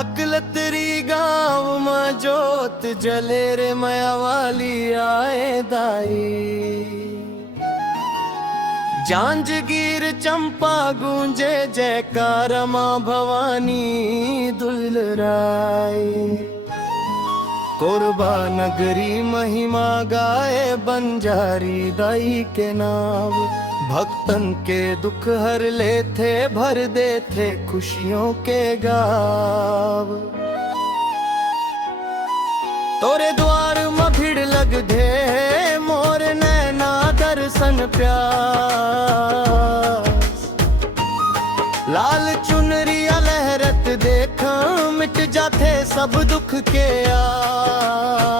अकलतरी गाँव में जोत जले रे माया वाली आए दाई। जांजगीर चंपा गूंजे जयकार माँ भवानी दुलराई। कोरबा नगरी महिमा गाए बंजारी दाई के नाम। भक्तन के दुख हर ले थे भर दे थे खुशियों के गाव। तोरे द्वार में भीड़ लग दे मोर नैना दर्शन प्यास। लाल चुनरिया लहरत देख मिट जाते सब दुख के आस।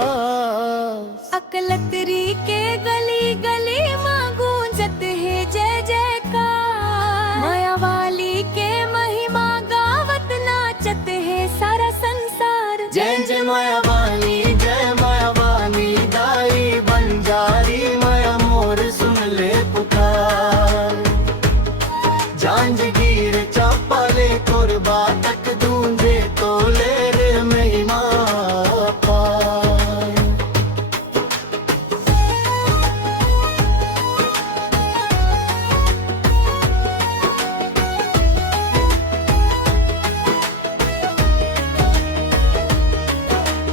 अकलतरी के गली गली मां गूंजत है जय जयकार। माया वाली के महिमा गावत नाचत है सारा संसार। जय जय माया वाली जय माया वाली दाई बंजारी माया मोर सुन ले पुकार। जांजगीर चंपा ले कोरबा तक गूंजे तो ले रे महिमा पार।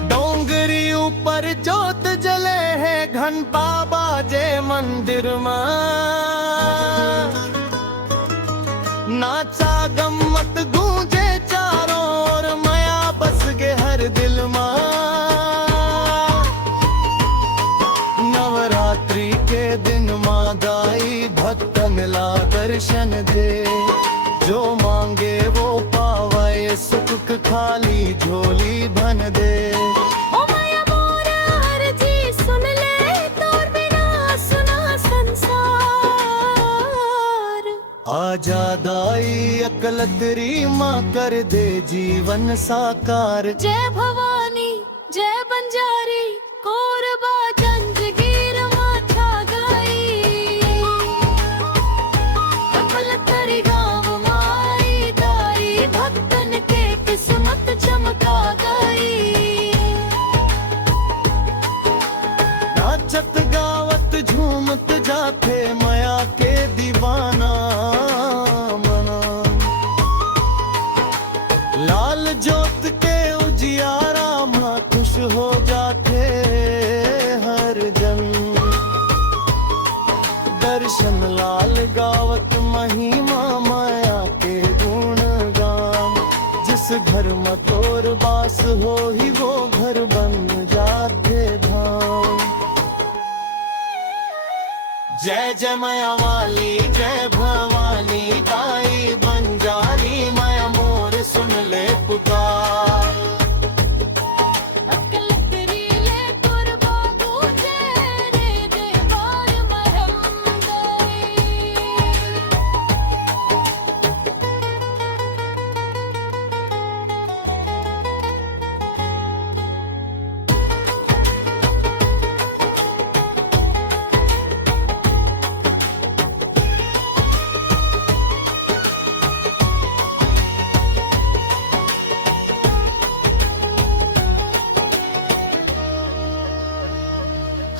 डोंगरी ऊपर जोत जले है घन बाबा जय मंदिर में। नाचा गम्मत गूंजे चारों ओर माया बस गे हर दिल में। नवरात्रि के दिन माँ दाई भक्तन ला दर्शन दे। जो मांगे वो पावे सुख खाली झोली भन दे। ओ माया मोर अर्जी सुन ले तोर बिना सुना संसार। आजा दाई अकलतरी माँ कर दे जीवन साकार। जय भवानी जय बंजारी कोरबा जंजगीर मां छा गई। अकलतरी गाँव माई दाई भक्तन के किस्मत चमका गई। नाचत गावत झूमत जाते माया के दीवाना मना। लाल जोत के उजियारा माँ खुश हो जाते हर जन। दर्शन लाल गावत महिमा माया के गुण गान। जिस घर में तोर बास हो ही वो घर बन जाते धाम। जय जय माया वाली जय भवानी दाई बंजारी माया मोर सुन ले पुकार। अकलतरी ले कोरबा गूंजे रे दरबार महम दाई।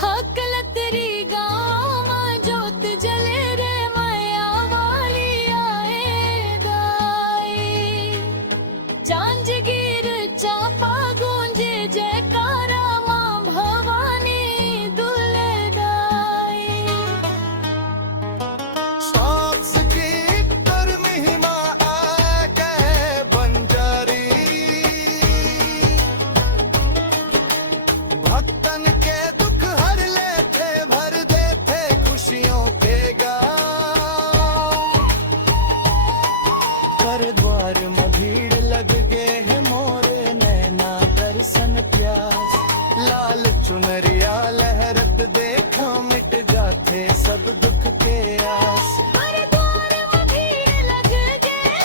अकलतरी गाँव मां जोत जले रे माया वाली आए दाई। जांजगीर चापा गूंजे जयकारा मां भवानी दुलराई। साक्ष की कर महिमा आगे बंजारी। भक्तन के दुख हर लेते भर देते खुशियों के गाँव। कर द्वार में भीड़ लग गए है मोरे नैना दर्शन प्यास। लाल चुनरिया लहरत देखो मिट जाते सब दुख के आस। हर द्वार में भीड़ लग गए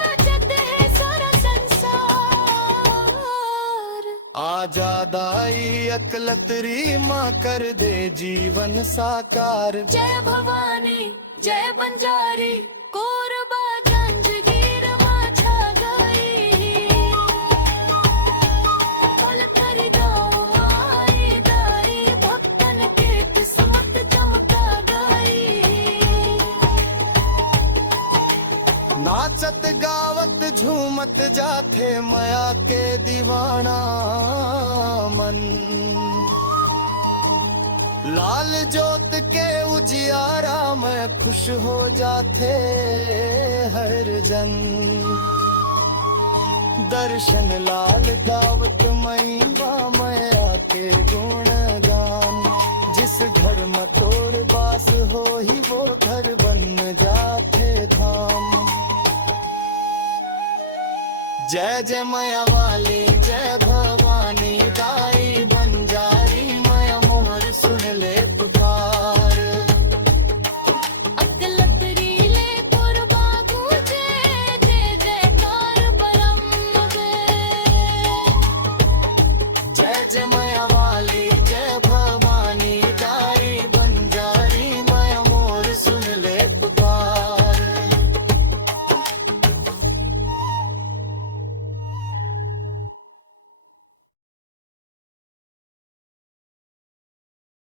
नचत है सारा संसार। आजा दाई अकलतरी माँ कर दे जीवन साकार। जय भवानी जय बंजारी कोरबा जंजगीर मां छा गई। झूमत जाथे माया के दीवाना मन। लाल जोत के उजियारा में खुश हो जाते हर जन। दर्शन लाल गावत मई माया के गुणगान। जिस घर में तोर बास हो ही वो घर बन जाते धाम। जय जय माया वाली